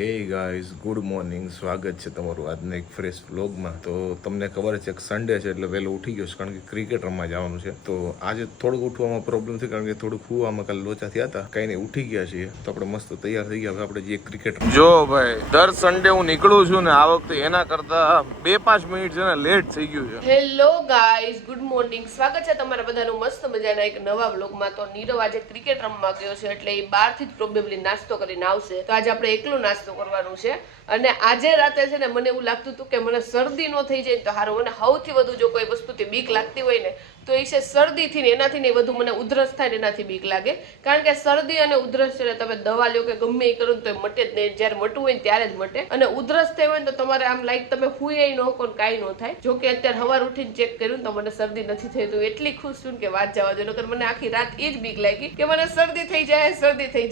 Hey guys good morning, સ્વાગત છે તમારું આજના એક ફ્રેશ વ્લોગમાં. તો તમને ખબર છે કે સન્ડે છે એટલે વહેલો ઉઠી ગયો છે કારણ કે ક્રિકેટ રમવા જવાનું છે. તો આજે થોડુંક ઉઠવામાં પ્રોબ્લેમ છે કારણ કે થોડુંક હુવામાં કાલે લોચા થયા હતા, કઈ નહીં ઉઠી ગયા છીએ તો આપણે મસ્ત તૈયાર થઈ ગયા. હવે આપણે જે ક્રિકેટ જો ભાઈ દર સન્ડે હું નીકળું છું ને આ વખતે એના કરતા 2-5 મિનિટ છે ને લેટ થઈ ગયું છે. હેલો ગાઈઝ, ગુડ મોર્નિંગ, સ્વાગત છે તમારા બધાનું મસ્ત મજાના એક નવા વ્લોગમાં. તો નીરવ આજે ક્રિકેટ રમવા ગયો છે એટલે એ બહારથી જ પ્રોબેબલી નાસ્તો કરીને આવશે. તો આજે આપણે એકલો નાસ્તો કરવાનું છે. અને આજે રાતે છે ને મને એવું લાગતું હતું કે મને શરદી ન થઈ જાય તો સારું. મને સૌથી વધુ જો કોઈ વસ્તુથી બીક લાગતી હોય ને તો એ છે શરદીથી ને એનાથી ને વધુ મને ઉધરસ થાય ને એનાથી બીક લાગે. કારણ કે શરદી અને ઉધરસ છે ને તમે દવા લ્યો કે ગમે એ કરો ને તો મટે જ નહીં. જ્યારે મટવું હોય ને ત્યારે જ મટે. અને ઉધરસ થઈ હોય ને તો તમારે આમ લાઈક તમે હુઈ ન શકો ને કાંઈ ન થાય. જો કે અત્યારે સવાર ઉઠીને ચેક કર્યું તો મને શરદી નથી થઈ. તો એટલી ખુશ છું કે વાત જવા દો. નકર મને આખી રાત એ જ બીક લાગી કે મને શરદી થઈ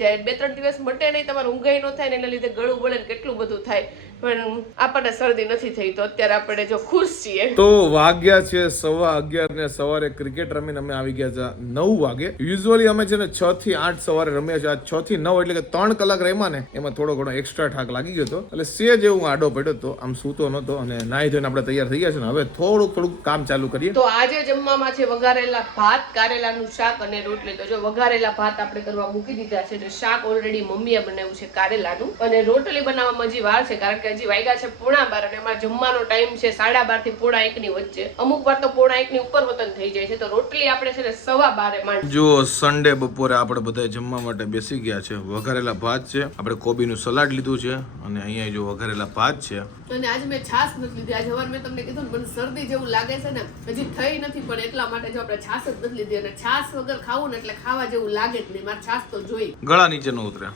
જાય. 2-3 દિવસ મટે નહીં, તમારે ઊંઘાઈ ન થાય ને એના લીધે ગળું બળે ને કેટલું બધું થાય. પણ આપણને શરદી નથી થઈ તો અત્યારે આપણે જો ખુશ છીએ. તો વાગ્યા છે 11:15 ને સવારે ક્રિકેટ રમીને અમે આવી ગયા હતા 9 વાગે. યુઝ્યુઅલી અમે છે ને 6 થી 8 સવારે રમ્યા છે. આ 6 થી 9 એટલે કે 3 કલાક રમ્યા ને એમાં થોડો ઘણો એક્સ્ટ્રા થાક લાગી ગયો હતો. એટલે સેજ એવું આડો પડ્યો હતો, આમ સૂતો નતો. અને નાહી ધોઈને આપણે તૈયાર થઈ ગયા છે ને હવે થોડુંક કામ ચાલુ કરીએ. તો આજે જમવામાં છે વઘારેલા ભાત, કારેલાનું શાક અને રોટલી. તો જો વઘારેલા ભાત આપણે કરવા મૂકી દીધા છે અને શાક ઓલરેડી મમ્મીએ બનાવ્યું છે કારેલાનું. અને રોટલી બનાવવામાં હજી વાર છે કારણ કે હજી વાગ્યા છે 12:30 અને અમારો જમવાનો ટાઈમ છે 12:30 થી 1:45 ની વચ્ચે. અમુક વાર તો 1:45 ની ઉપર વતન થઈ જાય છે. તો રોટલી આપણે છે ને 12:15 માંડ. જો સન્ડે બપોરે આપણે બધા જમવા માટે બેસી ગયા છે. વઘારેલા ભાત છે, આપણે કોબીનું સલાડ લીધું છે અને અહીંયા જો વઘારેલા ભાત છે. અને આજે મેં છાશ નથી લીધી. આજે સવારે મેં તમને કીધું ને મને શરદી જેવું લાગે છે ને, હજી થઈ નથી પણ એટલા માટે જો આપણે છાશ જ નથી લીધી. અને છાશ વગર ખાવું ને એટલે ખાવા જેવું લાગે જ નહીં. મારે છાશ તો જોઈ ગળા નીચે ન ઉતરે.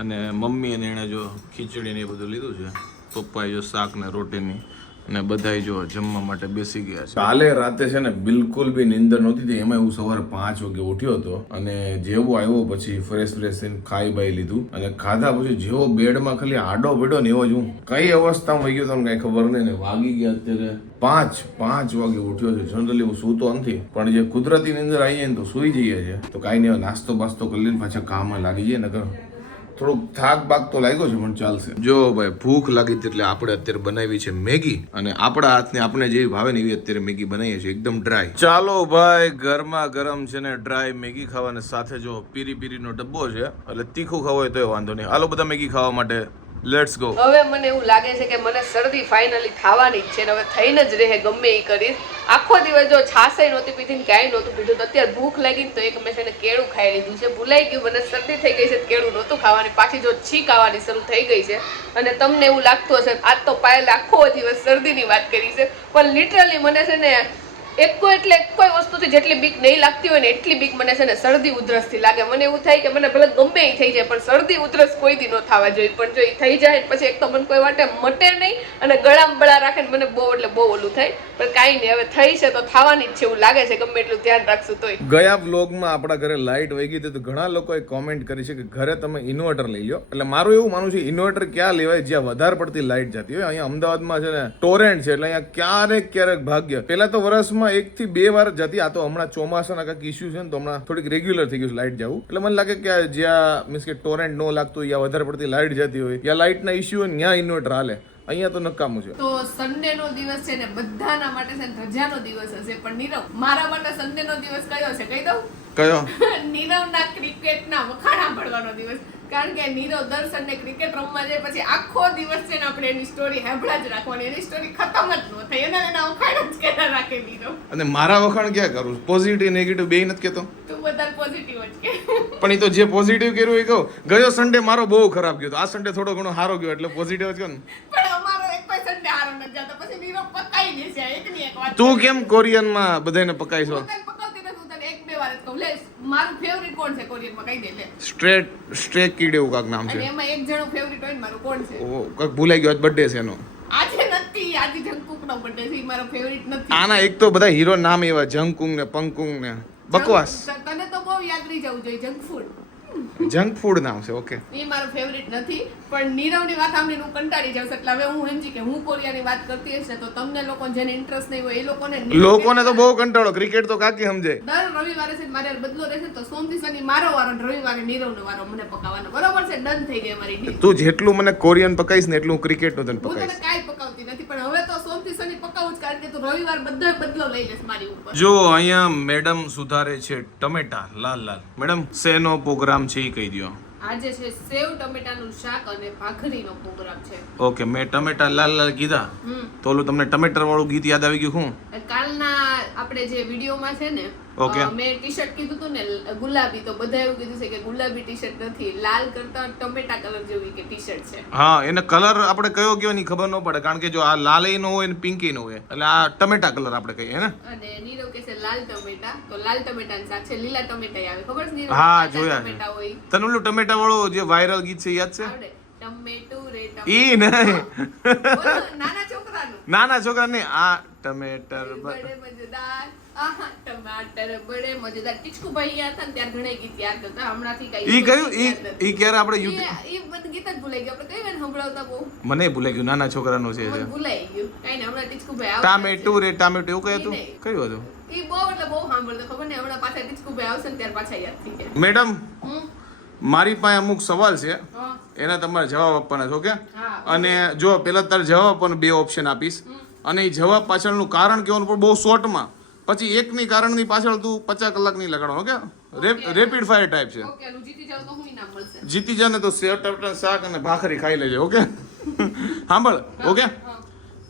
અને મમ્મી અને એને જો ખીચડી ને એ બધું લીધું છે. પપ્પાએ જો શાક ને રોટીની અને બધાય જો જમવા માટે બેસી ગયા છે. કાલે રાતે છે ને બિલકુલ બી નીંદર નહોતી થઈ. એમાં હું સવારે 5 વાગે ઉઠ્યો હતો અને જેવો આવ્યો પછી ફ્રેશ થઈને ખાઈ બાઈ લીધું અને ખાધા પછી જેવો બેડમાં ખાલી આડો પડ્યો ને એવો જ હું કઈ અવસ્થામાં વહી ગયો તો કઈ ખબર નહીં. ને વાગી ગયા અત્યારે 5 વાગે ઉઠ્યો છે. જનરલી હું સૂતો નથી પણ જે કુદરતી નીંદર આવી જાય ને તો સૂઈ જઈએ છે. તો કાંઈ નહીં, નાસ્તો બાસ્તો કરી લઈને પાછા કામમાં લાગી જાય ને થોડુંક થાક બાક તો લાગ્યો છે પણ ચાલશે. જો ભાઈ ભૂખ લાગી એટલે આપણે અત્યારે બનાવી છે મેગી અને આપણા હાથની આપણે જેવી ભાવે ને એવી અત્યારે મેગી બનાવીએ છીએ એકદમ ડ્રાય. ચાલો ભાઈ, ગરમા ગરમ છે ને ડ્રાય મેગી ખાવાને સાથે જો પીરીનો ડબ્બો છે એટલે તીખું ખાવું હોય તો વાંધો નહીં. હાલો બધા મેગી ખાવા માટે લેટ્સ ગો. હવે મને એવું લાગે છે કે મને શરદી ફાઇનલી થવાની જ છે ને હવે થઈને જ રહે ગમે એ કરીશ. આખો દિવસ જો છાશે નહોતી પીધી ને કાંઈ નહોતું પીધું તો અત્યારે ભૂખ લાગી ને તો એક મેં છે ને કેળું ખાઈ લીધું છે. ભૂલાઈ ગયું મને શરદી થઈ ગઈ છે, કેળું નહોતું ખાવાની. પાછી જો છીંક આવવાની શરૂ થઈ ગઈ છે અને તમને એવું લાગતું હશે આજ તો પાયલ આખો દિવસ શરદીની વાત કરી છે પણ લિટરલી મને છે ને કોઈ વસ્તુથી જેટલી બીક નહીં લાગતી હોય ને એટલી બીક મને છે ને શરદી ઉધરસથી લાગે. મને એવું થાય કે મને ભલે ગમે એ થઈ જાય પણ શરદી ઉધરસ કોઈ દી ન થવા જોઈએ. પણ જો એ થઈ જાય પછી એક તો મને કોઈ વાટે મટે નહીં અને ગળામાં બળા રાખે ને મને બહુ એટલે બહુ ઓલું થાય. પણ કાંઈ નહીં, હવે થઈ છે તો થવાની જ છે એવું લાગે છે ગમે એટલું ધ્યાન રાખશું તોય. ગયા વ્લોગમાં આપણા ઘરે લાઇટ વહી ગઈ તો ઘણા લોકોએ કોમેન્ટ કરી છે કે ઘરે તમે ઇન્વર્ટર લઈ લો. એટલે મારું એવું માનવું છે ઇન્વર્ટર ક્યાં લેવાય જ્યાં વધારે પડતી લાઇટ જતી હોય. અહીંયા અમદાવાદમાં છે ને ટોરેન્ટ છે એટલે અહીંયા ક્યારેક ભાગ્ય. પહેલા તો વર્ષમાં 1 થી 2 વાર જતી. આ તો હમણાં ચોમાસાના કાંઈક ઇસ્યુ છે ને તો હમણાં થોડીક રેગ્યુલર થઈ ગયું લાઇટ જવું. એટલે મને લાગે કે જ્યાં મીન્સ કે ટોરેન્ટ ન લાગતું હોય, વધારે પડતી લાઇટ જતી હોય, યા લાઇટના ઇસ્યુ હોય ત્યાં ઇન્વર્ટર હાલે. અહીંયા તો નકામું છે. તો સન્ડે નો દિવસ છે ને બધાના માટે છે ને રજાનો દિવસ હશે પણ નીરવ મારા માટે સન્ડે નો દિવસ કયો છે કહી દઉં? કયો? નીરવના ક્રિકેટના વખાણા પડવાનો દિવસ. કારણ કે નીરવ દર સન્ડે ક્રિકેટ રમવા જાય પછી આખો દિવસ છે ને આપણે એની સ્ટોરી હેબળા જ રાખવાની. એની સ્ટોરી ખતમ જ ન થાય. એના વખાણ જ કેતા રાખે નીરવ. અને મારા વખાણ ક્યાં કરું? પોઝિટિવ નેગેટિવ બેય નથી કેતો. તું બધા પોઝિટિવ જ કે. પણ એ તો જે પોઝિટિવ કર્યું એ કહું. ગયો સન્ડે મારો બહુ ખરાબ ગયો. આ સન્ડે થોડો ઘણો સારો ગયો એટલે પોઝિટિવ જ કહું. પણ અમારો એક પણ સન્ડે હારો ન જતો પછી નીરવ પકાઈ દેશે એકની એક વાત. તું કેમ કોરિયનમાં બધાને પકાઈશો? મારું ફેવરિટ કોણ છે કોરિયનમાં કહી દે લે. સ્ટ્રેક કિડ એવું કાક નામ છે. અને એમાં એક જણો ફેવરિટ હોય ને મારું કોણ છે? ઓ કાક ભૂલાઈ ગયો. આજ બર્થડે છે એનો. આજે નથી, આજે જંગકુકનો બર્થડે છે. મારો ફેવરિટ નથી. આના એક તો બધા હીરો નામ એવા જંગકુંગ ને પંકુંગ ને બકવાસ. તને તો બહુ યાદ રહી જવું જોઈએ જંક ફૂડ. જંક ફૂડ નામ છે. ઓકે, એ મારો ફેવરિટ નથી, પણ નીરવની વાત સાંભળીને હું કંટાળી જાઉં છું. એટલે હવે હું સમજી કે હું કોરિયાની વાત કરતી હશે તો તમને લોકો જેને ઇન્ટરેસ્ટ નહીં હોય એ લોકોને તો બહુ કંટાળો. ક્રિકેટ તો કાકી સમજે. દર રવિવારે છે મારે બદલો રહેશે તો સોમથી શનિ મારો વારો ને રવિવારે નીરવનો વારો મને પકાવવાનો. બરોબર છે, ડન થઈ ગઈ અમારી ડીલ. તું જેટલું મને કોરિયન પકાઈશ ને એટલું હું ક્રિકેટનું તને હું તને પકાઈશ. કાંઈ પકાવતી નથી, પણ હવે તો સોમથી શનિ પકાવું જ, કારણ કે તું રવિવાર બધો બદલો લઈ લેશ મારી ઉપર. જો અહીંયા મેડમ સુધારે છે ટમેટા લાલ લાલ. મેડમ શેનો પ્રોગ્રામ છે એ કહી દો. આજે છે સેવ ટમેટાનું શાક અને ભાખરીનો પ્રોગ્રામ છે. ઓકે, મેં ટમેટા લાલ લાલ કીધા તો ઓલું તમને ટમેટર વાળું ગીત યાદ આવી ગયું? શું કાલના આપણે જે વિડીયોમાં છે ને, Okay. મેં ટી શર્ટ કીધું હતું ને ગુલાબી, તો બધા એવું કીધું છે કે ગુલાબી ટી શર્ટ નથી, લાલ કરતા ટમેટા કલર જેવી કે ટી શર્ટ છે. હા, એને કલર આપણે કયો કયો ની ખબર ન પડે, કારણ કે જો આ લાલ નો હોય ને પિંકી નો હોય, એટલે આ ટમેટા કલર આપણે કહીએ ને. અને નીરવ કે છે લાલ ટમેટા, તો લાલ ટમેટાની સાથે લીલા ટમેટા આવે, ખબર છે નીરવ? હા, કાચા જોયા છે. ટમેટા હોય. તને ઓલું ટમેટા વાળું જે વાયરલ ગીત છે યાદ છે? આવડે? ટમેટું રે ઈ નહીં, ટમેટું. નાના છોકરાનું. નાના છોકરા ને આ ટમેટર બડે મજેદાર, આહા ટમાટર બડે મજેદાર. ટીચકુભાઈ યાદ હતા ને ત્યારે ઘણા ગીત યાદ હતા. હમણાંથી કઈ ઈ કયું ઈ ક્યારે આપણે યુટ્યુબ ઈ બધું ગીત જ ભૂલાઈ ગયું. આપણે કઈ વાર સંભળાવતા બહુ મને ભૂલાઈ ગયું. નાના છોકરાનું છે મને ભૂલાઈ ગયું. કઈ ને હમણાં ટીચકુભાઈ આવે ટામેટું રે ટામેટું એવું કયું હતું? કયું હતું? ઈ બહુ એટલે બહુ સાંભળતો, ખબર ને હમણાં પાછા ટીચકુભાઈ આવશે ને ત્યારે પાછા યાદ થઈ ગયા. મેડમ, હમ. મારી પાસે અમુક સવાલ છે, હા. એના તમારે જવાબ આપવાના છે. ઓકે? હા. અને જો પેલા તારે જવાબ આપવાનો 2 ઓપ્શન આપીશ, અને એ જવાબ પાછળનું કારણ કહેવાનું પણ બહુ શોર્ટમાં. પછી એકની કારણની પાછળ તું 50 કલાક નહીં લગાડવાનો. ઓકે? રેપિડ ફાયર ટાઈપ છે. ઓકે, હું જીતી જાઉં તો હું ઇનામ મળશે. જીતી જા ને તો સેવ ટમેટા શાક અને ભાખરી ખાઈ લેજે. ઓકે? સાંભળ. ઓકે?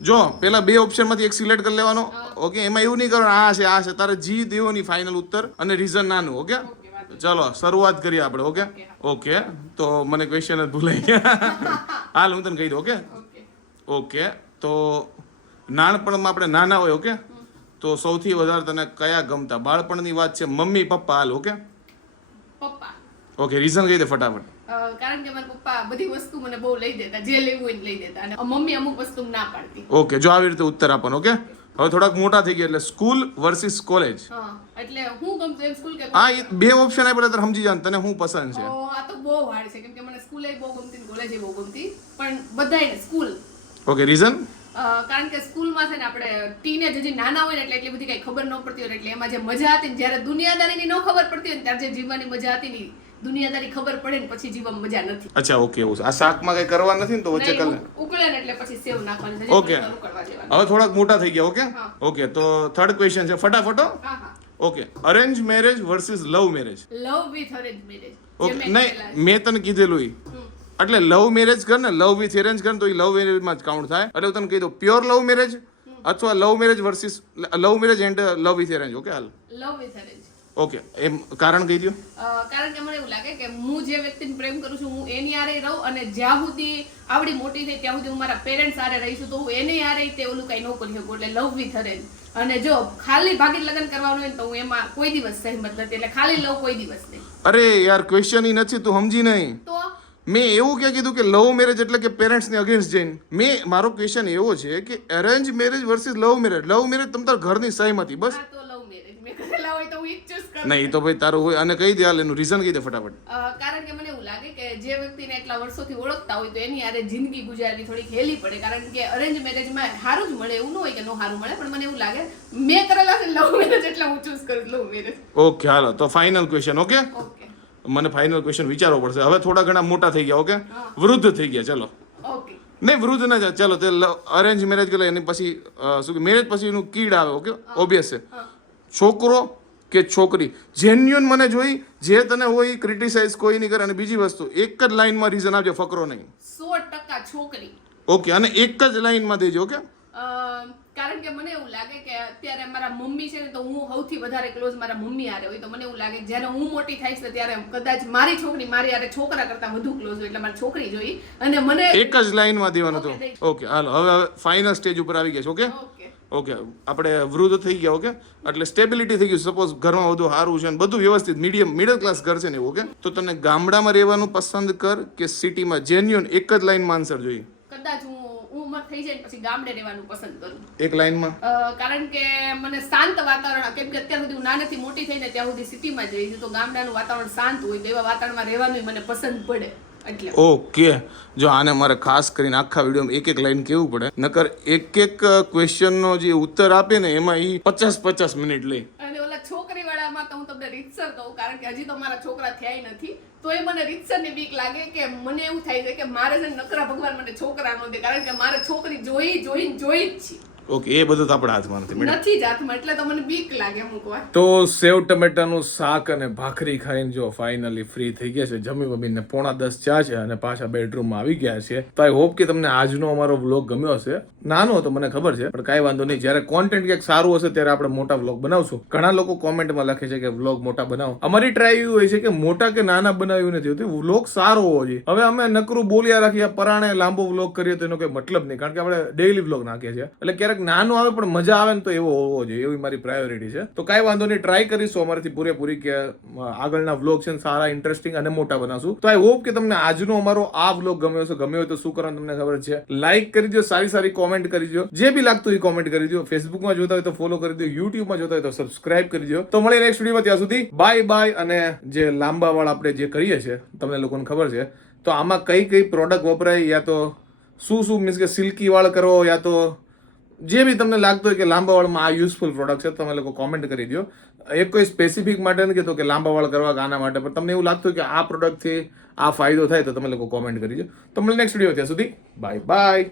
જો પેલા 2 ઓપ્શનમાંથી એક સિલેક્ટ કરી લેવાનો. ઓકે? એમાં એવું નહીં કરવાનું આ છે તારે જી દેવાની ફાઇનલ ઉત્તર અને રીઝન નાનું. ઓકે? ચલો શરૂઆત કરીએ આપણે. ઓકે? ઓકે, તો મને ક્વેશ્ચન જ ભૂલાઈ ગયા. હાલ હું તને કહી દઉં. ઓકે? ઓકે, તો નાનપણમાં આપણે નાના હોય, ઓકે, તો સૌથી વધારે તને કયા ગમતા? બાળપણની વાત છે, મમ્મી પપ્પા? હાલ. ઓકે? પપ્પા. ઓકે, રીઝન કહી દે ફટાફટ. કારણ કે મારા પપ્પા બધી વસ્તુ મને બહુ લઈ દેતા, જે લેવું હોય લઈ દેતા, અને મમ્મી અમુક વસ્તુ ના પાડતી. ઓકે, જો આવી રીતે ઉત્તર આપવાનો. ઓકે? હવે થોડાક મોટા થઈ ગયા એટલે સ્કૂલ વર્સિસ કોલેજ. હા, એટલે હું ગમતું એમ સ્કૂલ કે હા, એ 2 ઓપ્શન આપ્યા ત્યારે સમજી જાવ તને શું પસંદ છે. આ તો બહુ હાર્ડ છે, કેમ કે મને સ્કૂલે બહુ ગમતી, કોલેજે બહુ ગમતી, પણ બધાય સ્કૂલ. Okay, reason? કારણ કે સ્કૂલમાં છે ને આપણે ટીનેજ હજી નાના હોય ને એટલે એટલી બધી કઈ ખબર ન પડતી હોય, એટલે એમાં જે મજા હતી ને, જ્યારે દુનિયાદારીની ન ખબર પડતી હોય ને ત્યારે જે જીવવાની મજા હતી ને, દુનિયાદારી ખબર પડે ને પછી જીવવામાં મજા નથી. અચ્છા, ઓકે, એવું છે. આ શાકમાં કઈ કરવા નથી ને તો વચ્ચે કર લે. ઉકળે ને એટલે પછી સેવ નાખવાની છે. ઓકે, હવે થોડાક મોટા થઈ ગયા. ઓકે? ઓકે, તો થર્ડ ક્વેશ્ચન છે, ફટાફટ. હા હા. Okay, arrange marriage versus love marriage. Love with arrange marriage. Okay, નહીં, મેં તને કીધેલું એટલે લવ મેરેજ કર ને, લવ વિથ અરેન્જ કર તો એ લવ મેરેજમાં જ કાઉન્ટ થાય. એટલે હું તને કહી દઉં, પ્યોર લવ મેરેજ અથવા love marriage versus love marriage and love with arrange. Okay? હાલ. Love with arrange. ઓકે, એમ કારણ કહી દો. કારણ કે મને એવું લાગે કે હું જે વ્યક્તિને પ્રેમ કરું છું હું એની હારે રહું, અને જ્યાં સુધી આવડી મોટી થઈ ત્યાં સુધી હું મારા પેરેન્ટ્સ હારે રહીશું, તો હું એની હારે તે ઓલું કઈ ન કરી શકું. એટલે લવ વિથ અરેન્જ. અને જો ખાલી ભાગી લગ્ન કરવાનું હોય તો હું એમાં કોઈ દિવસ સહેમત નથી. એટલે ખાલી લવ કોઈ દિવસ નહીં. અરે યાર, ક્વેશ્ચન ઈ નથી, તું સમજી નહીં. તો મેં એવું ક્યાં કીધું કે લવ મેરેજ એટલે કે પેરેન્ટ્સ ને અગેન્સ્ટ જઈને? મારો ક્વેશ્ચન એવો છે કે arrange marriage versus love marriage. Love marriage તમ તાર ઘરની સહમતી, બસ. આ તો લવ મેરેજ મેં કરેલા હોય તો હું ઈ ચૂઝ કરું. નહીં તો ભાઈ તારું હોય. અને કહી દે હાલ, એનું રીઝન કહી દે ફટાફટ. કારણ કે મને એવું લાગે કે જે વ્યક્તિને એટલા વર્ષોથી ઓળખતા હોય તો એની હારે જિંદગી ગુજારવી થોડીક હેલી પડે. કારણ કે અરેન્જ મેરેજમાં સારું જ મળે, એવું ન હોય કે નો સારું મળે, પણ મને એવું લાગે મેં કરેલા છે લવ મેરેજ એટલે હું ચૂઝ કરું લવ મેરેજ. ઓકે, હાલો, તો ફાઇનલ ક્વેશ્ચન. ઓકે? ઓકે. મને ફાઇનલ ક્વેશ્ચન વિચારવો પડશે. હવે થોડા ઘણા મોટા થઈ ગયા. ઓકે? વૃદ્ધ થઈ ગયા. ચલો, ઓકે. નહીં વૃદ્ધ ના જાય, ચલો તે અરેન્જ મેરેજ કરે એની પછી શું કે મેરેજ પછી એનું કીડ આવે. ઓકે? ઓબ્વિયસ છે. છોકરો કે છોકરી? જેન્યુઅન મને જોઈ, જે તને હોય ક્રિટિસાઇઝ કોઈ નહીં કરે. અને બીજી વસ્તુ, એક જ લાઈનમાં રીઝન આપજો, ફકરો નહીં. 100% છોકરી. ઓકે, અને એક જ લાઈનમાં દેજો. ઓકે? કારણ કે મને એવું લાગે કે અત્યારે મારા મમ્મી છે ને, તો હું સૌથી વધારે ક્લોઝ મારા મમ્મી હારે હોય, તો મને એવું લાગે જ્યારે હું મોટી થઈશ ને ત્યારે કદાચ મારી છોકરી મારી હારે છોકરા કરતા વધુ ક્લોઝ હોય, એટલે મારે છોકરી જોઈ. અને મને એક જ લાઈનમાં દેવાનું હતું. ઓકે, હાલો, હવે ફાઇનલ સ્ટેજ ઉપર આવી ગયા છે. ઓકે? ઓકે, આપણે વૃદ્ધ થઈ ગયા. ઓકે? એટલે સ્ટેબિલિટી થઈ ગયું. સપોઝ ઘરમાં બધું સારું છે ને બધું વ્યવસ્થિત, મિડલ ક્લાસ ઘર છે ને એવું. ઓકે? તો તને ગામડામાં રહેવાનું પસંદ કર કે સિટીમાં? જેન્યુઅન એક જ લાઈનમાં આન્સર જોઈએ. કદાચ હું ઉંમર થઈ જાય ને પછી ગામડે રહેવાનું પસંદ કરું. એક લાઈનમાં કારણ કે મને શાંત વાતાવરણ, કેમ કે અત્યાર સુધી હું નાનેથી મોટી થઈને ત્યાં સુધી સિટીમાં જ રહી છું, તો ગામડાનું વાતાવરણ શાંત હોય તો એવા વાતાવરણમાં રહેવાનું મને પસંદ પડે. એટલે ઓકે, જો આને મારે ખાસ કરીને આખા વિડીયોમાં એક લાઈન કેવું પડે, નકર એક ક્વેશ્ચનનો જે ઉત્તર આપે ને એમાં ઈ 50 મિનિટ લે. અને ઓલા છોકરી વાળામાં તો હું તમને રીતસર કહું, કારણ કે હજી તો મારા છોકરા થયા નથી, તો એ મને રીતસરની બીક લાગે કે મને એવું થાય છે કે મારે છે નકરા ભગવાન મને છોકરા નો દે, કારણ કે મારે છોકરી જોઈ જ છે. ઓકે, એ બધું તો આપણા હાથમાં નથી જ હાથમાં, એટલે તો મને બીક લાગે અમુક વાર. તો સેવ ટમેટાનું શાક અને ભાખરી ખાઈને જો ફાઇનલી ફ્રી થઈ ગયા છે, જમી બમીને 9:45 ચા છે અને પાછા બેડરૂમમાં આવી ગયા છે. તો આઈ હોપ કે તમને આજનો અમારો વ્લોગ ગમ્યો હશે. નાનો હતો મને ખબર છે, પણ કાંઈ વાંધો નહીં, જ્યારે કોન્ટેન્ટ ક્યાંક સારું હશે ત્યારે આપણે મોટા વ્લોગ બનાવશું. ઘણા લોકો કોમેન્ટમાં લખે છે કે વ્લોગ મોટા બનાવો. અમારી ટ્રાય એવી હોય છે કે મોટા કે નાના બનાવ્યું નથી હોતું, વ્લોગ સારો હોવો જોઈએ. હવે અમે નકરું બોલ્યા રાખીએ, પરાણે લાંબો વ્લોગ કરીએ તો એનો કોઈ મતલબ નહીં, કારણ કે આપણે ડેઈલી વ્લોગ નાખીએ છીએ, એટલે ક્યારેક નાનો આવે પણ મજા આવે ને તો એવો હોવો જોઈએ, એવી મારી પ્રાયોરિટી છે. તો કાંઈ વાંધો નહીં, ટ્રાય કરીશું અમારાથી પૂરેપૂરી કે આગળના વ્લોગ છે સારા, ઇન્ટરેસ્ટિંગ અને મોટા બનાવશું. તો આઈ હોપ કે તમને આજનો અમારો આ વ્લોગ ગમ્યો હશે. ગમ્યો હોય તો શું કરવાનું તમને ખબર છે, લાઈક કરી દો, સારી કોમેન્ટ કરી દો, જે બી લાગતું એ કોમેન્ટ કરી દો. ફેસબુકમાં જોતા હોય તો ફોલો કરી દો, યુટ્યુબમાં જોતા હોય તો સબસ્ક્રાઇબ કરી દો. તો મળીએ નેક્સ્ટ વિડીયોમાં, ત્યાં સુધી બાય. અને જે લાંબા વાળ આપણે જે કરીએ છીએ તમને લોકોને ખબર છે, તો આમાં કઈ પ્રોડક્ટ વપરાય, યા તો શું મીન્સ કે સિલ્કી વાળ કરો, યા તો જે બી તમને લાગતું હોય કે લાંબા વાળમાં આ યુઝફુલ પ્રોડક્ટ છે, તમે લોકો કોમેન્ટ કરી દો. એક કોઈ સ્પેસિફિક માટે નથી કહેતો કે લાંબા વાળ કરવા કે આના માટે, પણ તમને એવું લાગતું હોય કે આ પ્રોડક્ટથી આ ફાયદો થાય તો તમે લોકો કોમેન્ટ કરી દો. તો મળીએ નેક્સ્ટ વિડીયો, ત્યાં સુધી બાય.